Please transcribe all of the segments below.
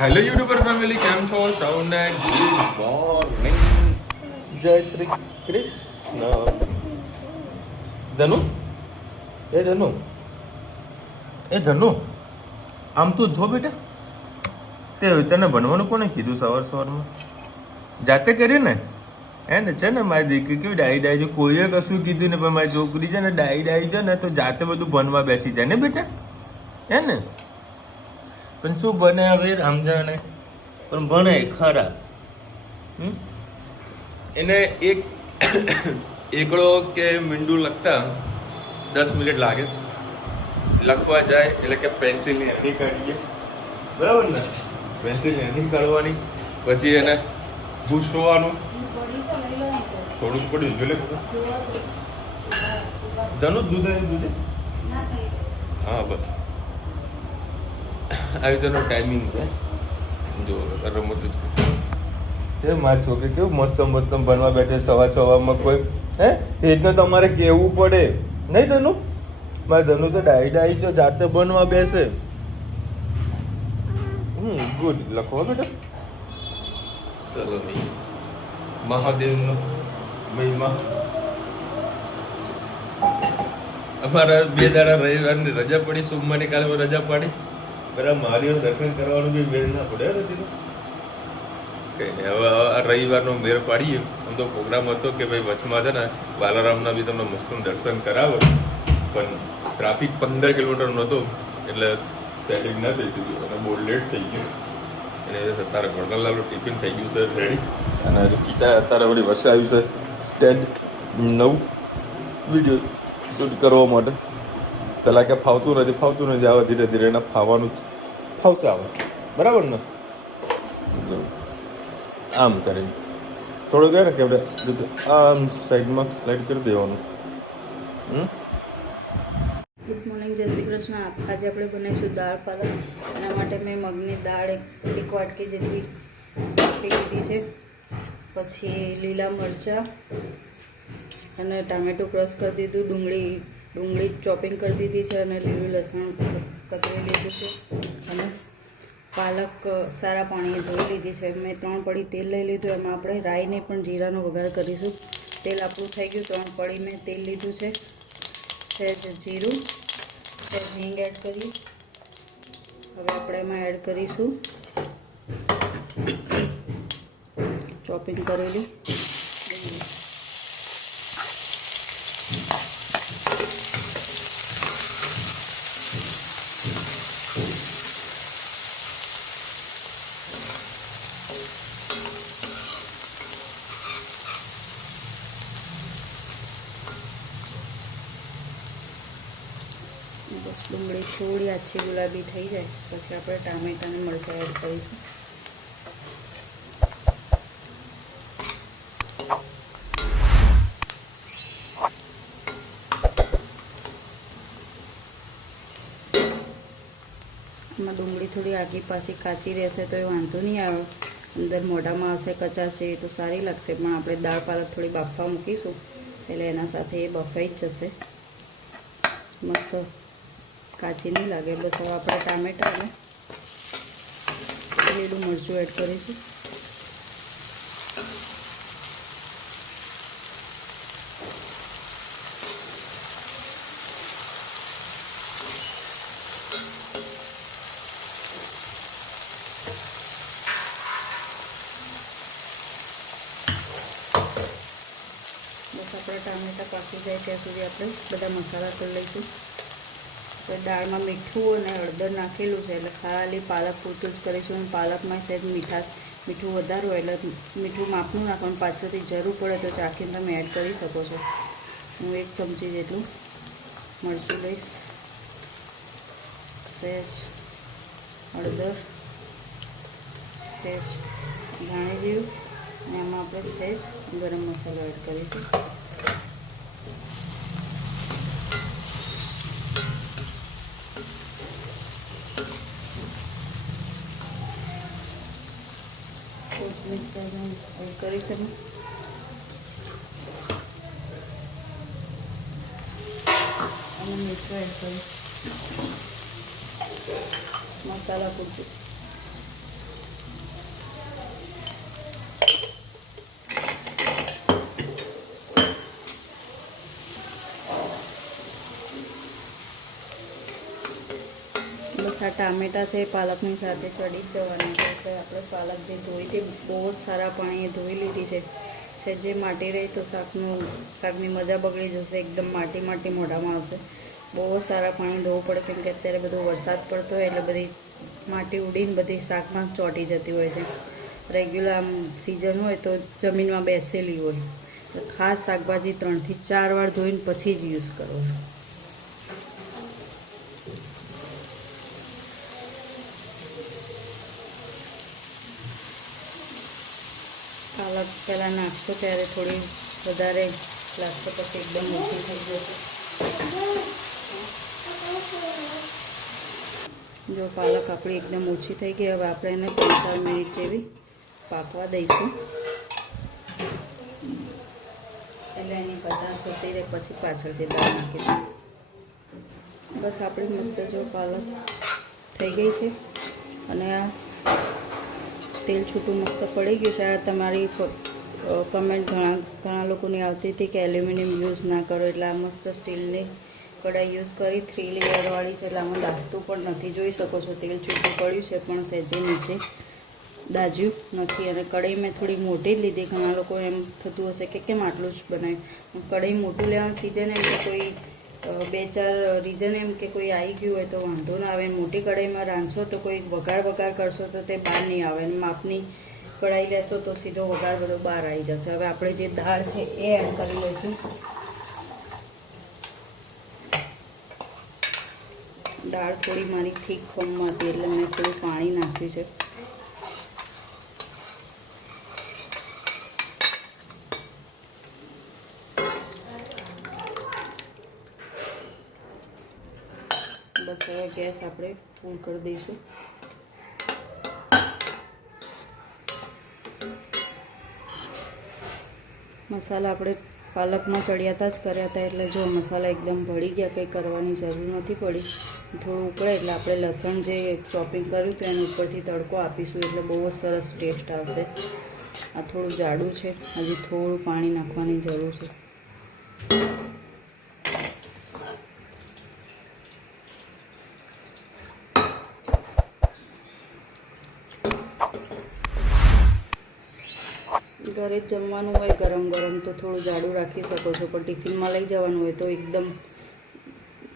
Hello YouTuber family, કેમ છો? Sound good morning. જય શ્રી કૃષ્ણ. ધનુ, એ ધનુ, એ ધનુ, આમ તું જો બેટા, તે તને ભણવાનું કોને કીધું સવારમાં? જાતે કર્યું ને? હે ને? છે ને મારી દીકરી કેવી ડાઈ છે, કોઈએ કશું કીધું ને, પણ મારી છોકરી છે ને ડાઈ છે ને, તો જાતે બધું ભણવા બેસી જાય ને બેટા, હે ને? પણ શું બને હવે સમજાણે, પણ ભણે ખરા. એને એકડો કે મીંડું લખતા 10 મિનિટ લાગે. લખવા જાય એટલે કે પેન્સિલની એની કાઢીએ, બરાબર ને? પેન્સિલની એની કાઢવાની, પછી એને પૂછવાનું, થોડુંક પડ્યું જોઈ લે. ધનુ દૂધ હા બસ આવી તેનો ટાઈમિંગ છે. જો રમત જ મારી છોકરી કેવું મસ્ત ભણવા બેઠે સવારમાં કોઈ હે એટલે તમારે કેવું પડે નહીં? ધનુ, મારે ધનુ તો ડાઈ છે, જાતે ભણવા બેસે. ગુડ. લખો બેટા. ચલો ભાઈ, મહાદેવનો મહિમા. અમારા 2 દાડા રવિવારની રજા પડી, સોમવારની કાલે રજા પાડી. બરાબર, મહાદેવનું દર્શન કરવાનું બી મેળ ના પડે નથી. કઈ નહીં, હવે આ રવિવારનો મેળ પાડીએ. આમ તો પ્રોગ્રામ હતો કે ભાઈ વચમાં છે ને બાલારામના બી તમને મસ્ત દર્શન કરાવો, પણ ટ્રાફિક 15 કિલોમીટર નહોતો એટલે સેટિંગ ના થઈ શક્યું અને બહુ લેટ થઈ ગયું. અને અત્યારે ગોરધનલાલનું ટિફિન થઈ ગયું છે રેડી, અને ચિતા અત્યારે વળી વર્ષે આવ્યું છે સ્ટેન્ડ નવું વિડીયો શૂટ કરવા માટે. પેલા કે ફાવતું નથી, આવે ધીરે ધીરે એને ફાવવાનું ફાવશે. આવે બરાબર ને? આમ કરીને થોડું કહે ને કે આપણે આમ સાઈડમાં સ્લાઇડ કરી દેવાનું. ગુડ મોર્નિંગ, જય શ્રી કૃષ્ણ. આજે આપણે બનાવીશું દાળ પાલક. એના માટે મેં મગની દાળ એક વાટકી જેટલી આપી લીધી છે. પછી લીલા મરચાં અને ટામેટું ક્રશ કરી દીધું, ડુંગળી ચોપિંગ કરી દીધી છે, અને લીલું લસણ કતરી લીધું છે, અને પાલક સારા પાણીએ ધોઈ લીધી છે. મેં 3 પડી તેલ લઈ લીધું. એમાં આપણે રાઈને પણ જીરાનો વઘાર કરીશું. તેલ આપણું થઈ ગયું. 3 પડી મેં તેલ લીધું છે. સહેજ જીરું, સહેજ હિંગ એડ કરી. હવે આપણે એમાં એડ કરીશું ચોપિંગ કરેલી ડુંગળી. બસ ડુંગળી થોડી આછી ગુલાબી થઈ જાય પછી આપણે ટામેટાં અને મરચાં એડ કરીશું. એમાં ડુંગળી થોડી આગી પાછી કાચી રહેશે તો એ વાંધો નહીં આવે, અંદર મોઢામાં આવશે કચાશ છે તો સારી લાગશે. પણ આપણે દાળ પાલક થોડી બાફવા મૂકીશું એટલે એના સાથે એ બફાઈ જ જશે, મસ્ત કાચી નહીં લાગે. બસ હવે આપણે ટામેટાં અને લીલું મરચું એડ કરીશું. બસ આપણા ટામેટાં પાકી જાય ત્યાં સુધી આપણે બધા મસાલા કરી લઈશું. દાળમાં મીઠું અને હળદર નાખેલું છે એટલે ખાલી પાલક પૂરતું જ કરીશું. પાલકમાં સહેજ મીઠું વધારે હોય એટલે મીઠું માપનું નાખવાનું. પાછળથી જરૂર પડે તો ચાખીને તમે એડ કરી શકો છો. હું 1 ચમચી જેટલું મરચું લઈશ, સહેજ હળદર, સહેજ ધાણા જીરું, અને એમાં આપણે સહેજ ગરમ મસાલો એડ કરીશું. મિક્સ એડ કરી શકું. અને મીઠું એડ કરીશ, મસાલા પૂરતું. ટામેટાં છે પાલકની સાથે ચડી જ જવાની છે. એટલે આપણે પાલક જે ધોઈ હતી બહુ જ સારા પાણીએ ધોઈ લીધી છે. જે માટી રહી તો શાકની મજા બગડી જશે, એકદમ માટી મોઢામાં આવશે. બહુ જ સારા પાણી ધોવું પડે, કેમ કે અત્યારે બધો વરસાદ પડતો હોય એટલે બધી માટી ઉડીને બધી શાકમાં ચોંટી જતી હોય છે. રેગ્યુલર આમ સિઝન હોય તો જમીનમાં બેસેલી હોય. તો ખાસ શાકભાજી 3 થી 4 વાર ધોઈને પછી જ યુઝ કરો. પાલક પહેલાં નાખશો ત્યારે થોડી વધારે લાગશે, પછી એકદમ ઓછી થઈ જશે. જો પાલક આપણી એકદમ ઓછી થઈ ગઈ, હવે આપણે એને 3-4 મિનિટ જેવી પાકવા દઈશું. એટલે એની કચાશ જતી રહે, પછી પાછળથી દાળ નાખીશું. બસ આપણી મસ્ત જો પાલક થઈ ગઈ છે અને આ તેલ છૂટું મસ્ત પડી ગયું છે. આ તમારી કમેન્ટ ઘણા લોકોની આવતી હતી કે એલ્યુમિનિયમ યુઝ ના કરો, એટલે આ મસ્ત સ્ટીલની કઢાઈ યુઝ કરી 3 લેયરવાળી છે. એટલે આમાં દાસતું પણ નથી, જોઈ શકો છો તેલ છૂટું પડ્યું છે પણ સહેજે નીચે દાજ્યું નથી. અને કઢાઈ મેં થોડી મોટી જ લીધી. ઘણા લોકો એમ થતું હશે કે કેમ આટલું જ બનાવ્યું. કઢાઈ મોટું લેવાનું સીઝન એમ કે કોઈ 2-4 રીઝન એમ કે કોઈ આવી ગયું હોય તો વાંધો ના આવે. મોટી કઢાઈમાં રાંધશો તો કોઈ વઘાર કરશો તો તે બહાર નહીં આવે. અને માપની કઢાઈ લેશો તો સીધો વઘાર બધો બહાર આવી જશે. હવે આપણે જે દાળ છે એ એડ કરી લઈશું. દાળ થોડી મારી ઠીક ફોર્મમાં હતી એટલે મેં થોડું પાણી નાખ્યું છે. બસ હવે ગેસ આપણે ફૂલ કરી દઈશું. મસાલા આપણે પાલકમાં ચડિયાતા જ કર્યા હતા, એટલે જો મસાલા એકદમ ભળી ગયા, કંઈ કરવાની જરૂર નથી પડી. થોડું ઉકળે એટલે આપણે લસણ જે ચોપિંગ કર્યું હતું એના ઉપરથી તડકો આપીશું, એટલે બહુ જ સરસ ટેસ્ટ આવશે. આ થોડું જાડું છે, હજી થોડું પાણી નાખવાની જરૂર છે. ઘરે જ જમવાનું હોય ગરમ તો થોડું જાડું રાખી શકો છો, પણ ટિફિનમાં લઈ જવાનું હોય તો એકદમ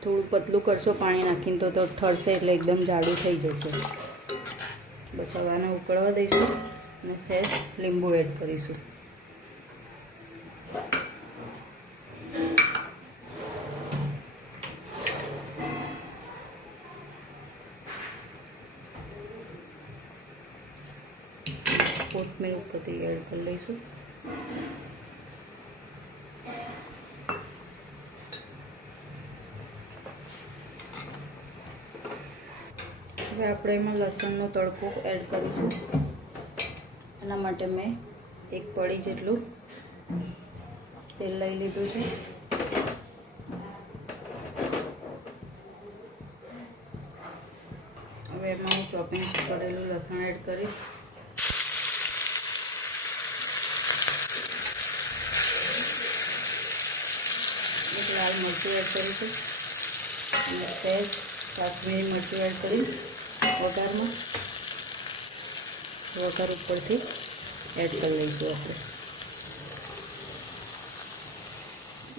થોડું પતલું કરશો પાણી નાખીને તો ઠરશે, એટલે એકદમ જાડું થઈ જશે. બસ હવે આને ઉકળવા દઈશું અને સહેજ લીંબુ એડ કરીશું. કોથમીર ઉપરથી એડ કરી લઈશું. હવે આપણે એમાં લસણનો તડકો એડ કરીશું. એના માટે મેં 1 પડી જેટલું તેલ લઈ લીધું છે. હવે એમાં હું ચોપિંગ કરેલું લસણ એડ કરીશ. લાલ મરચું એડ કરીશું અને સહેજ કાશ્મીરી મરચું એડ કરી વઘારમાં વઘાર ઉપરથી એડ કરી લઈશું આપણે.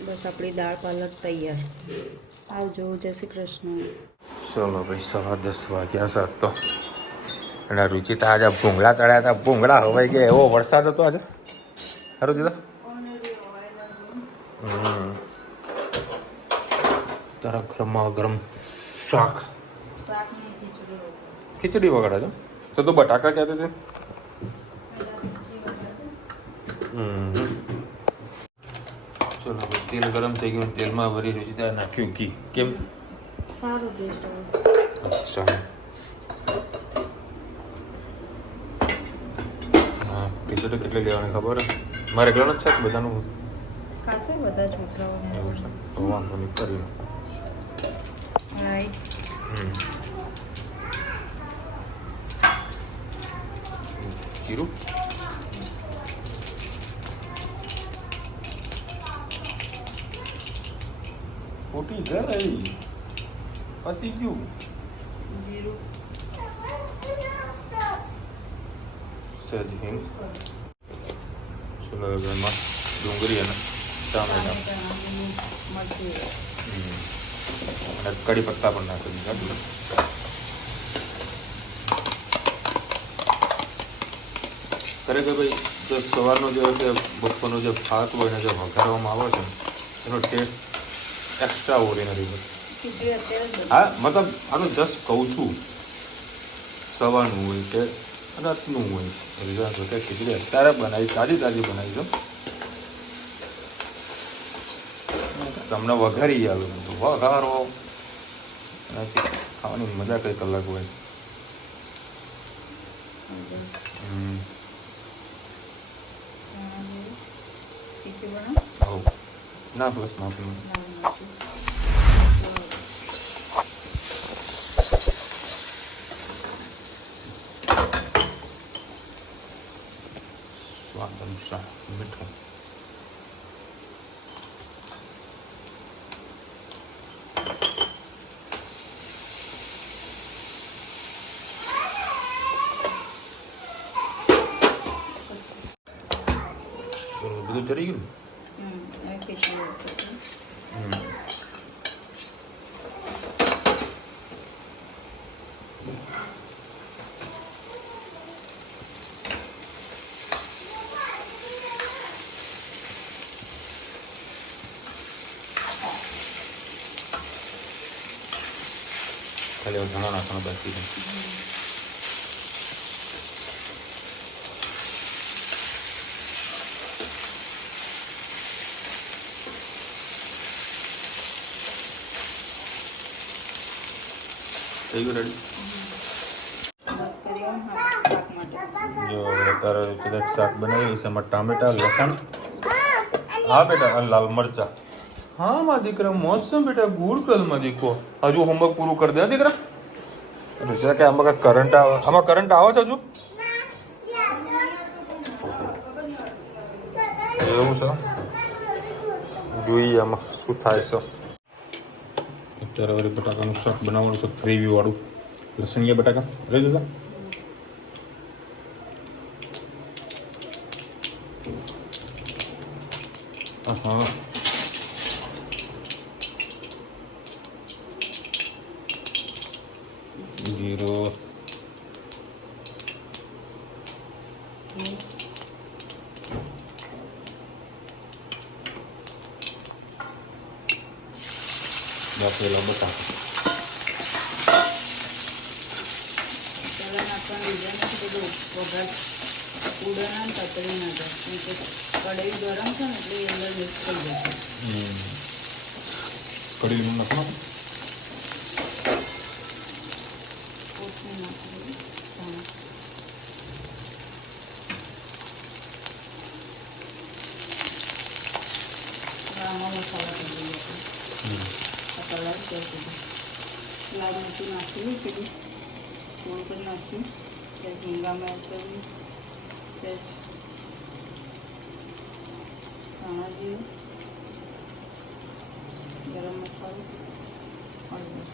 બસ આપણી દાળ પાલક તૈયાર. આવજો. જય શ્રી કૃષ્ણ. ચલો ભાઈ 10:15 વાગ્યા સાત તો અને રુચિતા આજે ભૂંગળા તળ્યા હતા. ભૂંગળા હવાઈ ગયા, એવો વરસાદ હતો આજે. સારું દીધા તારા ગરમા ગરમ શાક ખીચડી વગાડે છે તો તું બટાકા કહેતી હતી. ચલો તેલ ગરમ થઈ ગયું, તેલમાં વળી રુચિતા નાખ્યું ઘી. કેમ સારું ટેસ્ટ આવે. અચ્છા હા, ખીચડી કેટલી લેવાની ખબર હે? મારે એકલાનો જ છે કે બધાનું ખાસે બધા છોકરાઓને એવું છે તો વાંધો નહીં કરી લો. રાઈટ. જીરું ખોટી ગઈ પતી ગયું. જીરું સહેજ હિંગ, ચલો હવે એમાં ડુંગળી અને ટામેટા અને કઢી પત્તા પણ નાખી દીધા. ખરેખર ભાઈ જે સવારનો જે કે બપોરનો જે ભાત હોય ને જે વઘારવામાં આવે છે એનો ટેસ્ટ એક્સ્ટ્રા ઓર્ડિનરી હોય. હા મતલબ આનું જસ્ટ કહું છું, સવારનું હોય કે રાતનું હોય રીઝન કે ખીચડી અત્યારે બનાવી તાજી તાજી બનાવી છે તમને વઘારી આવે વઘારો ખાવાની મજા કંઈક અલગ હોય. ના બસ નાખું સ્વાદ અનુસાર મીઠું. બધું ચડી ગયું. ખાલી ઘણા નાખવાનો બાકી છે. થઈ ગયું રેડી. જો અત્યારે કદાચ શાક બનાવી છે એમાં ટામેટા લસણ. હા બેટા લાલ મરચા. હા મારા દીકરા મોસમ બેટા ગુડ કર માં દીકો. હજુ હોમવર્ક પૂરું કરી દે દીકરા. કે આમાં કરંટ આવે, આમાં કરંટ આવે છે હજુ એવું છે. જોઈએ આમાં શું થાય છે. અત્યારે વળી બટાકાનું શાક બનાવવાનું છે ગ્રેવી વાળું. લસણિયા બટાકા લઈ દીધા. હા જીરો બાફેલા બટાકા. ઉડાના તતરી ના જાય કઢાઈ ગરમ છે ને એટલે અંદર મિક્સ થઈ જશે. કઢી નાખો. આમાં મસાલા કરી દઈએ. કલર છે લાલ મરચું નાખ્યું કીધું થોડું પણ નાખ્યું. ત્યાં ઝીંગામાં એડ કર્યું. ધાણા જીરું, ગરમ મસાલો, હળદર.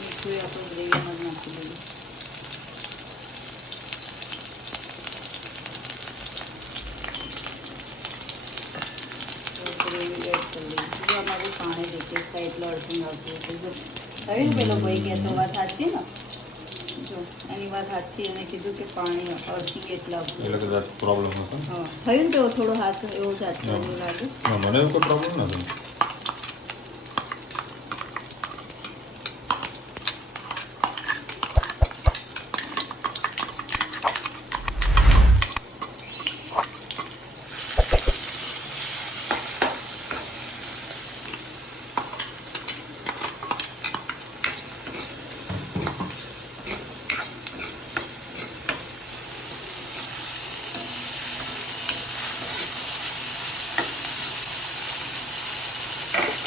મીઠું આપણે ગ્રેવીમાં જ નાખી દઈએ. ગ્રેવી એડ કરી દઈએ. જો અમારું પાણી જેટલું થાય એટલું અડધું આવતું હતું. જો હવે ને પેલો ભાઈ કહેતો વાત સાચી ને. જો એની વાત સાચી, એને કીધું કે પાણી અડધી એટલા એટલે પ્રોબ્લેમ હતો. હા થયું ને તો થોડો હાથ એવો સાચવા જેવું લાગે. મને એવું કોઈ પ્રોબ્લેમ નથી.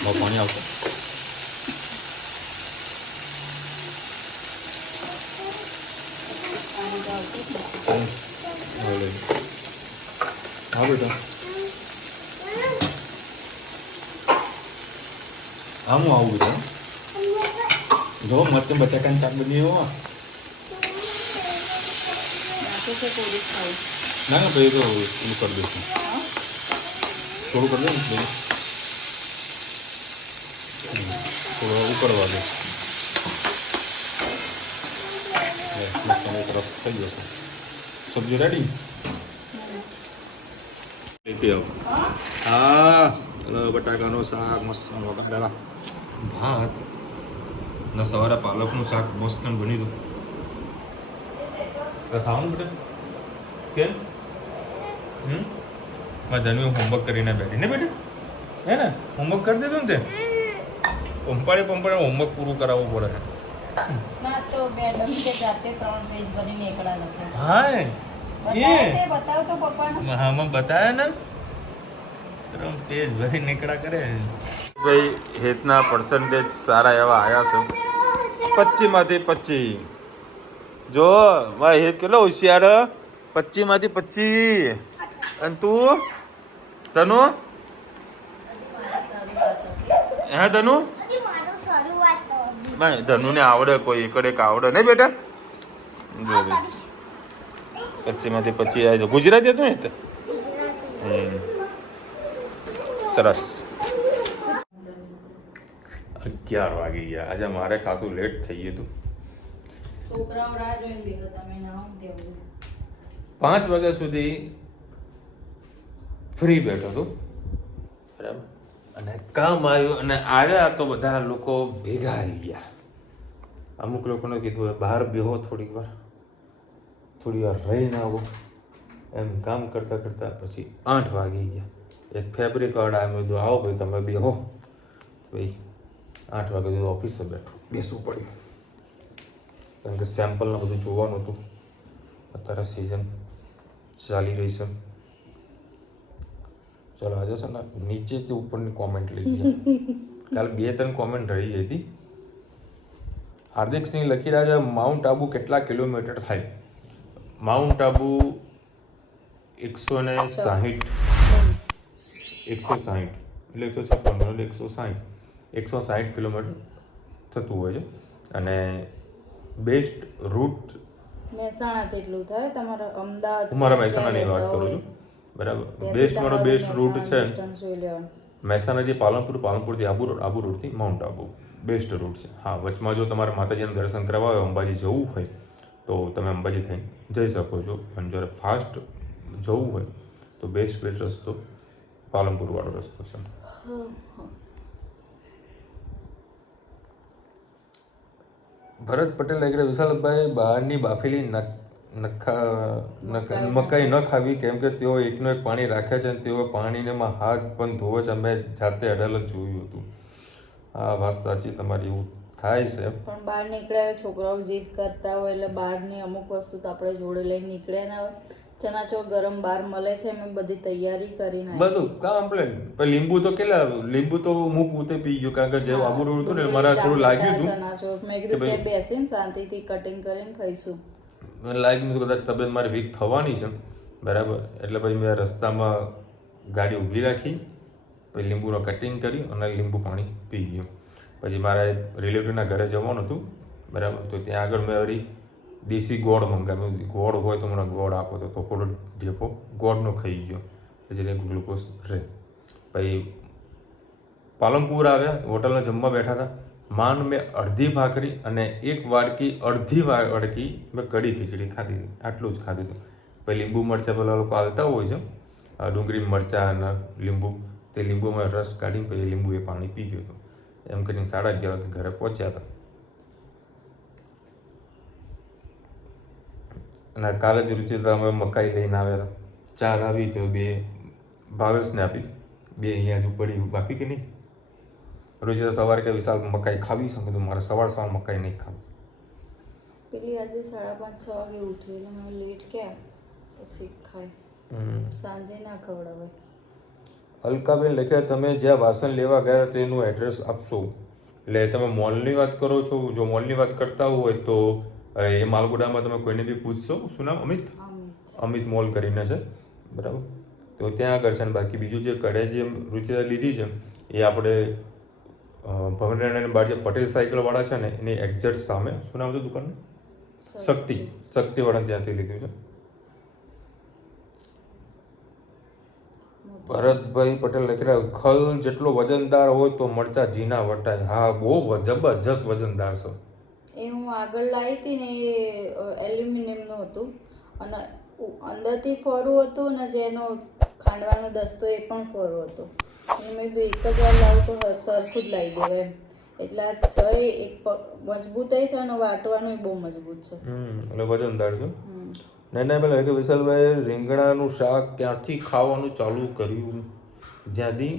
બહુ પાણી આવશે. હા બેટા આમ આવું બેટા. જો મસ્ત બટાકાનું શાક બન્યું હો. નાખે છે પૂરી ખાઈ ના ના ભાઈ તો ઓલું કરી દઈશું, થોડું કરી દે ને ભાઈ, થોડું ઉકળવા દે, તરફ થઈ જશે. સબ્જી રેડી. હા બટાકાનું શાક મસ્ત વગાડેલા ભાત ને સવારે પાલકનું શાક મસ્ત બની દઉં. ખાવાનું બેટા કેમ? મારા ધનવી હોમવર્ક કરીને બેઠી ને બેટા, હે ને હોમવર્ક કરી દીધું ને તે પંપાડે હોમવર્ક પૂરું કરાવવું પડે છે. ના તો મેડમ કે જાતે 3 પેજ ભરીને એકડા લખે. હા બતાવ તો પપ્પાને. હા મેં બતાવ્યા ને 3 પેજ ભરી નીકળા કરે. ભાઈ હેતના પર્સન્ટેજ સારા એવા આવ્યા છે, 25 માંથી 25. જો ભાઈ હેત કેટલો હોશિયાર, 25 માંથી 25. અને તું તનુ હે તનુ ભાઈ ધનુને આવડે કોઈ એકડ એક આવડે નહીં બેટા. જો 25 માંથી 25 આવી. ગુજરાતી હતું ને સરસ. 11 વાગી ગયા. આજે મારે ખાસું લેટ થઈ ગયું હતું. છોકરાઓ રાહ જોઈને બેઠો તમે ના આવો તેવું. 5 વાગ્યા સુધી ફ્રી બેઠો હતો બરાબર, અને કામ આવ્યું અને આવ્યા તો બધા લોકો ભેગા આવી ગયા. અમુક લોકોને કીધું બહાર બેહો થોડી વાર રહીને આવો. એમ કામ કરતાં કરતાં પછી 8 વાગી ગયા. એક ફેબ્રિક વાળા આવ્યું કીધું આવો ભાઈ તમે બેહો. ભાઈ 8 વાગે સુધી ઓફિસે બેસવું પડ્યું, કારણ કે સેમ્પલને બધું જોવાનું હતું. અત્યારે સિઝન ચાલી રહી છે. ચલો આજે છે ને નીચેથી ઉપરની કોમેન્ટ લઈ ગયા. કાલે 2-3 કોમેન્ટ રહી ગઈ હતી. હાર્દિક સિંહ લખી રહ્યા છે માઉન્ટ આબુ કેટલા કિલોમીટર થાય? માઉન્ટ આબુ 160 એટલે 156 160 કિલોમીટર થતું હોય છે. અને બેસ્ટ રૂટ મહેસાણાથી એટલું થાય તમારા અમદાવાદ. હું મારા મહેસાણાની વાત કરું છું બરાબર. મારો બેસ્ટ રૂટ છે મહેસાણાથી પાલનપુર, પાલનપુરથી આબુ રોડથી માઉન્ટ આબુ બેસ્ટ રૂટ છે. હા વચમાં જો તમારે માતાજીના દર્શન કરવા હોય, અંબાજી જવું હોય તો તમે અંબાજી થઈને જઈ શકો છો. પણ જો ફાસ્ટ જવું હોય તો બેસ્ટ રસ્તો પાલનપુર વાળો રસ્તો છે. ભરત પટેલ લઈ વિશાલભાઈ બહારની બાફેલી મકાઈ ન ખાવી, કેમ કે તેઓ એકનો એક પાણી રાખે છે અને તેઓ પાણીમાં હાથ પણ ધોવે છે. અમે જાતે અડાલત જોયું હતું. હા વાત સાચી તમારી, એવું થાય છે. પણ બહાર નીકળ્યા છોકરાઓ જીદ કરતા હોય એટલે બહારની અમુક વસ્તુ તો આપણે જોડે લઈને નીકળ્યા ના હોય. ચનાચોર ગરમ બહાર મળે છે, મેં બધી તૈયારી કરીને બધું કમ્પ્લેટ. પણ લીંબુ તો લીંબુ તો હું પોતે પી ગયો, કારણ કે જે આબુ રોડ હતું ને મારા થોડું લાગ્યું હતું. ચનાચોર મેં કીધું કે બેસીને શાંતિથી કટિંગ કરીને ખાઈશું. મને લાગ્યું કદાચ તબિયત મારી વીક થવાની છે બરાબર, એટલે પછી મેં રસ્તામાં ગાડી ઊભી રાખી, પછી લીંબુનો કટિંગ કરી અને લીંબુ પાણી પી ગયો. પછી મારા રિલેટિવના ઘરે જવાનું હતું બરાબર, તો ત્યાં આગળ મેં વળી દેશી ગોળ મંગાવ્યું. ગોળ હોય તો મને ગોળ આપો, તો થોડો ઢેપો ગોળનો ખાઈ ગયો, પછી ગ્લુકોઝ રહે. પછી પાલનપુર આવ્યા, હોટલમાં જમવા બેઠા હતા. મેં અડધી ભાખરી અને અડધી વાડકી મેં કઢી ખીચડી ખાધી, આટલું જ ખાધું હતું. પછી લીંબુ મરચાં પેલા લોકો આવતા હોય છે, ડુંગળી મરચાં અને લીંબુ, તે લીંબુમાં રસ કાઢીને પછી લીંબુ એ પાણી પી ગયું હતું. એમ કરીને 11:30 વાગે ઘરે પહોંચ્યા હતા. અને કાલે જ રૂચિતા અમે મકાઈ લઈને આવ્યા હતા. 4 આવી તો 2 ભાવેશને આપી, 2 અહીંયા જ પડી બાકી કે નહીં. રોજ સવારે કે વિશાલ મકાઈ ખાવી છે, કીધું મારે સવાર મકાઈ નહીં ખાવી. પેલી આજે 5:30-6 વાગે ઉઠી એટલે મેં લેટ ક્યાં પછી ખાય, સાંજે ના ખવડાવાય. અલકાબેન લખ્યા તમે જ્યાં વાસણ લેવા ગયા તેનું એડ્રેસ આપશો. એટલે તમે મોલની વાત કરો છો? જો મોલની વાત કરતા હોય તો એ માલગુડામાં તમે કોઈને બી પૂછશો. શું નામ? અમિત મોલ કરીને છે બરાબર, તો ત્યાં આગળ છે. અને બાકી બીજું જે કડે જે રૂચિતા લીધી છે એ આપણે ભવનરાયણ બાર જે પટેલ સાયકલવાળા છે ને એની એક્ઝેક્ટ સામે શું નામ છે દુકાનનું? શક્તિવાળા ત્યાંથી લીધું છે. ભરતભાઈ પટેલ લખી રહ્યા ખલ જેટલો વજનદાર હોય તો મરચા ઝીણા વટાય. હા, બહુ જબરજસ્ત વજનદાર છે. એ હું આગળ લાવી હતી ને એ એલ્યુમિનિયમનું હતું અને અંદરથી ફોરું હતું ને જેનો ખાંડવાનો દસ્તો એ પણ ફોરું હતું. મેં કીધું એક જ વાર લાવું તો સરખું જ લાવી દેવાય એમ. એટલે આ છે એક મજબૂતાઈ છે અને વાટવાનું બહુ મજબૂત છે. એટલે વજનદાર છે. નહીં પેલા કે વિશાલભાઈ રીંગણાનું શાક ક્યાંથી ખાવાનું ચાલુ કર્યું? જ્યાંથી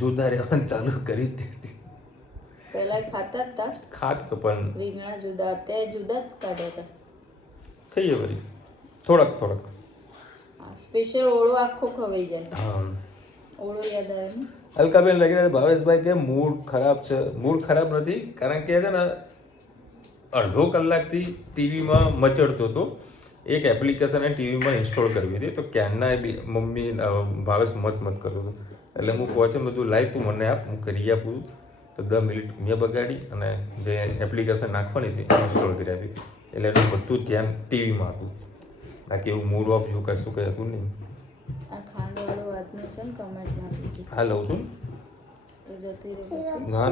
જુદા રહેવાનું ચાલુ કરી ત્યાંથી. પહેલા ખાતા હતા, ખાત તો પણ રીંગણા જુદા, અત્યારે જુદા જ કાઢ્યા હતા. ખાઈએ વળી થોડાક. સ્પેશિયલ ઓળો આખો ખવાઈ જાય. હા, ઓળો યાદ આવે ને? અલકાબેન લખી રહ્યા ભાવેશભાઈ કે મૂડ ખરાબ છે. મૂડ ખરાબ નથી, કારણ કે છે ને અડધો કલાકથી ટીવીમાં મચડતો હતો. એક એપ્લિકેશન ટીવીમાં ઇન્સ્ટોલ કરવી હતી તો ક્યારના મમ્મી ભાવેશ મત કરતો હતો. એટલે હું પહોંચે બધું લાઈવ તું મને આપ, હું કરી આપું. તો 10 મિનિટ મેં બગાડી અને જે એપ્લિકેશન નાખવાની હતી ઇન્સ્ટોલ કરી આપી. એટલે એનું બધું ધ્યાન ટીવીમાં હતું. બાકી એવું મૂડ ઓફ શું કશું કંઈ હતું નહીં. આ ખાંડવાળો વાતનું છે ને કમેન્ટમાં. હા, લઉં છું તો જતી રહે.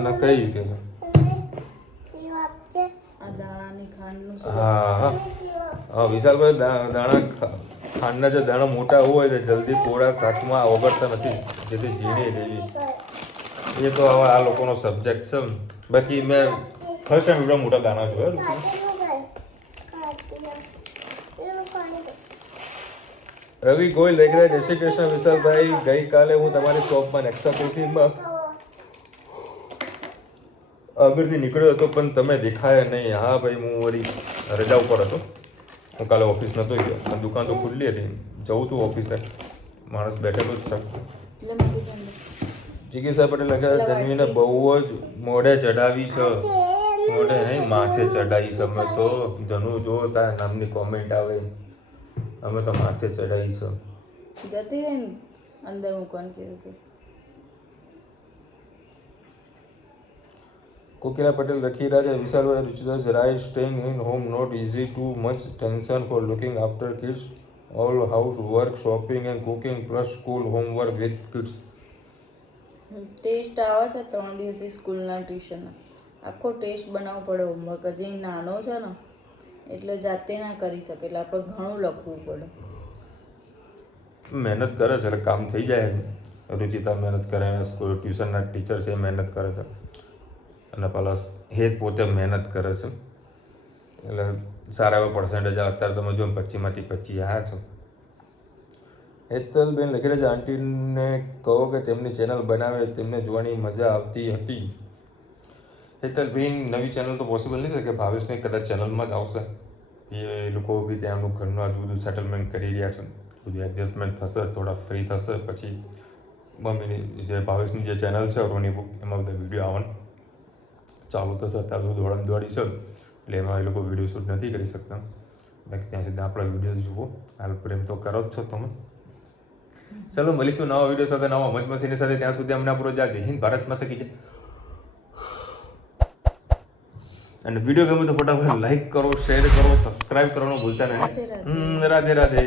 ના કઈ કે છે આ દાણાની ખાંડનું છે. હા, વિશાલભાઈ દાણા ખાંડના જે દાણા મોટા હોય તે જલ્દી કોરા શાકમાં ઓગળતા નથી, જેથી ઝીણી રહેવી. એ તો હવે આ લોકોનો સબ્જેક્ટ છે. બાકી મેં ફર્સ્ટ ટાઈમ એવડા મોટા દાણા જોયા. રવિ ગોયલ લઈ ગયા. જય શ્રી કૃષ્ણ વિશાલભાઈ. ગઈકાલે હું તમારી શોપમાં નેક્સા કોફીમાં આગળથી નીકળ્યો હતો પણ તમે દેખાયા નહીં. હા ભાઈ, હું વળી રજા ઉપર હતો. હું કાલે ઓફિસ નહોતો ગયો. દુકાન તો ખુલ્લી હતી, જવું તું ઓફિસે, માણસ બેઠેલો જ છે. જિગીસા પટેલ લખ્યા તન્વીને બહુ જ મોઢે ચડાવી છે. મોઢે નહીં, માથે ચડાવી છે. અમે તો ધનુ જો તારા નામની કોમેન્ટ આવે, અમે તો માથે ચડાવી છે. જતી રહે ને અંદર મૂકવાનું કીધું હતું. કોકિલા પટેલ લખી રહ્યા છે વિશાલભાઈ Ruchidas right staying in home not easy too much tension for looking after kids all house work shopping and cooking plus school homework with kids. Test આવે છે 3 દિવસથી સ્કૂલના ટ્યુશનના. આખો ટેસ્ટ બનાવવો પડે. હોમવર્ક હજી નાનો છે ને એટલે જાતે ના કરી શકે, એટલે આપણે ઘણું લખવું પડે. મહેનત કરે છે એટલે કામ થઈ જાય. રુચિતા મહેનત કરે ને સ્કૂલ ટ્યુશનના ટીચર છે એ મહેનત કરે છે અને પ્લસ એ પોતે મહેનત કરે છે એટલે સારા એવા પર્સન્ટેજ. અત્યારે તમે જો 25માંથી 25 આવ્યા છો. હેતલબેન લખી રહ્યા છે આંટીને કહો કે તેમની ચેનલ બનાવે, તેમને જોવાની મજા આવતી હતી. હેતલબેન નવી ચેનલ તો પોસિબલ નહીં થાય કે ભાવેશને કદાચ ચેનલમાં જ આવશે. એ લોકો બી ત્યાંનું ઘરનું આજુ બધું સેટલમેન્ટ કરી રહ્યા છે. બધું એડજસ્ટમેન્ટ થશે, થોડા ફ્રી થશે પછી મમ્મીની જે ભાવેશની જે ચેનલ છે રોની બુક, એમાં બધા વિડીયો આવવાનું ચાલુ થશે. અત્યારે બધું દોડી છે એટલે એમાં એ લોકો વિડીયો શૂટ નથી કરી શકતા. બાકી ત્યાં સુધી આપણા વિડીયો જુઓ. હાલ પ્રેમ તો કરો જ છો તમે. ચાલો મળીશું નવા વિડીયો સાથે, નવા મજ મસીની સાથે. ત્યાં સુધી અમને આપણો જય હિન્દ, ભારત માતા કી જય. અને વિડીયો ગમે તો ફટાફટ લાઈક કરો, શેર કરો, સબસ્ક્રાઇબ કરવાનું ભૂલતા નહીં. રાધે રાધે.